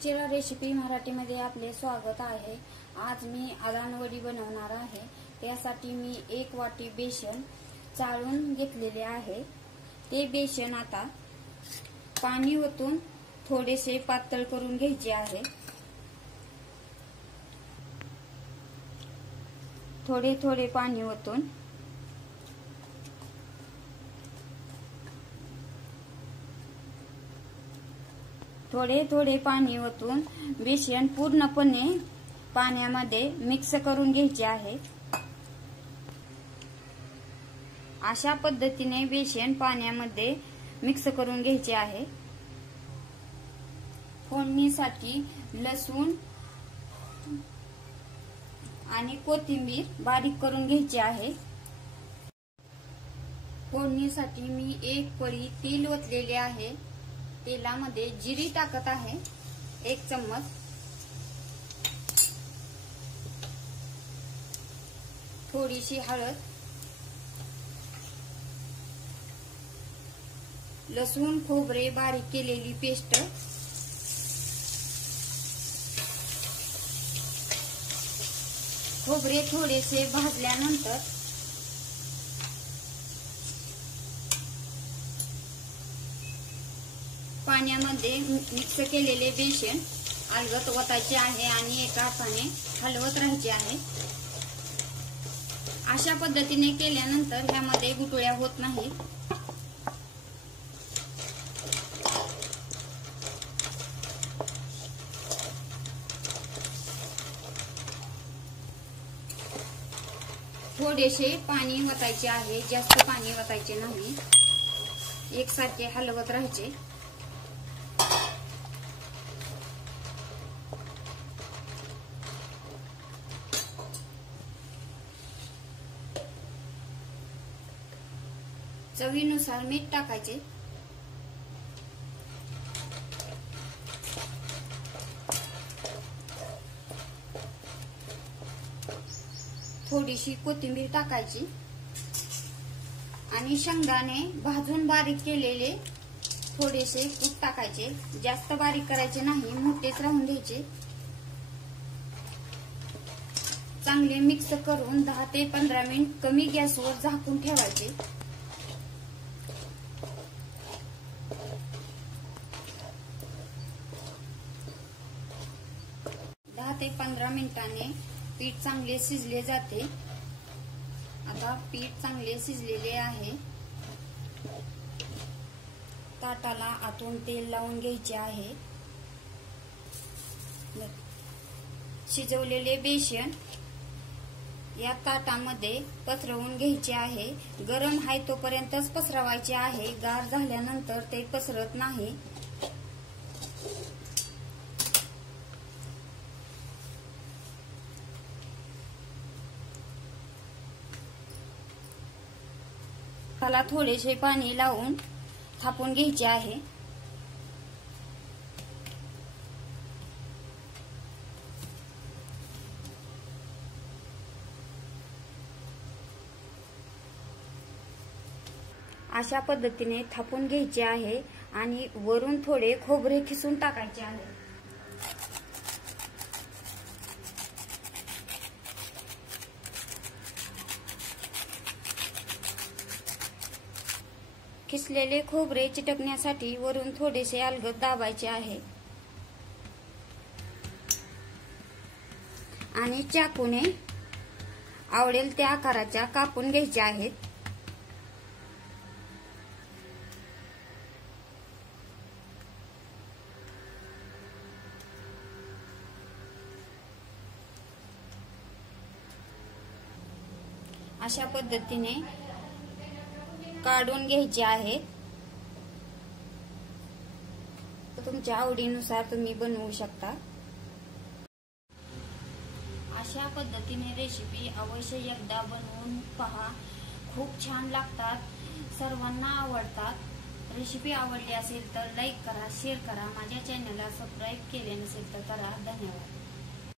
Ruchira recipe मराठीमध्ये आपले स्वागत आहे। आज मी आलान वडी बनवणार आहे। त्यासाठी मी 1 वाटी बेसन चाळून घेतलेले आहे। ते बेसन आता पाणी ओतून थोडेसे पातळ करून घ्यायचे आहे। थोडे थोडे पाणी ओतून थोडे थोडे पाणी ओतून बेसन पूर्णपणे पाण्यामध्ये मिक्स करून घ्यायचे आहे। अशा पद्धतीने बेसन पाण्यामध्ये मिक्स करून घ्यायचे आहे। फोडणीसाठी लसूण आणि कोथिंबीर बारीक करून घ्यायची आहे। फोडणीसाठी मी 1 पळी तेल ओतलेले आहे। तेलामध्ये जिरी टाकत आहे 1 चम्मच, थोडीशी हळद, लसूण खोबरे बारीक केलेली पेस्ट, खोबरे थोडेसे भाजल्यानंतर पाण्यामध्ये मिक्स केलेले बेसन अलगद ओतायचे आहे आणि एका हाताने हलवत राहायचे आहे। अशा पद्धतीने केल्यानंतर ह्यामध्ये गुठळ्या होत नाही। थोडेसे पाणी ओतायचे आहे, जास्त पाणी ओतायचे नाही। एकसारखे हलवत राहायचे। चवीनुसार मीठ टाकायचे। थोडीशी कोथिंबीर टाकायची आणि शेंगदाणे भाजून बारीक केलेले थोडेसे कूट टाकायचे। जास्त बारीक करायचे नाही, मोठेच राहून द्यायचे। चांगले मिक्स करून 10 ते 15 मिनिट कमी गॅसवर झाकून ठेवायचे। 10 ते 15 मिनिटांनी पीठ चांगले शिजले जाते। आता पीठ चांगले शिजलेले आहे। ताटाला आतून तेल लावून घ्यायचे आहे। शिजवलेले बेसन या ताटामध्ये पसरवून घ्यायचे आहे। गरम आहे तोपर्यंतच पसरवायचे आहे, गार झाल्यानंतर ते पसरत नाही। त्याला थोडेसे पाणी लावून थापून घ्यायचे आहे। अशा पद्धतीने थापून घ्यायचे आहे आणि वरून थोडे खोबरे खिसून टाकायचे आहे। खिसलेले खोबरे चिटकण्यासाठी वरून थोडेसे अलगद दाबायचे आहे आणि चाकूने आवडेल त्या आकाराच्या कापून घ्यायचे आहेत। अशा पद्धतीने काढून घ्यायचे आहे। तुमच्या आवडीनुसार तुम्ही बनवू शकता। अशा पद्धतीने रेसिपी अवश्य एकदा बनवून पहा, खूप छान लागतात, सर्वांना आवडतात। रेसिपी आवडली असेल तर लाईक करा, शेअर करा, माझ्या चॅनलला सबस्क्राईब केले नसेल तर करा। धन्यवाद।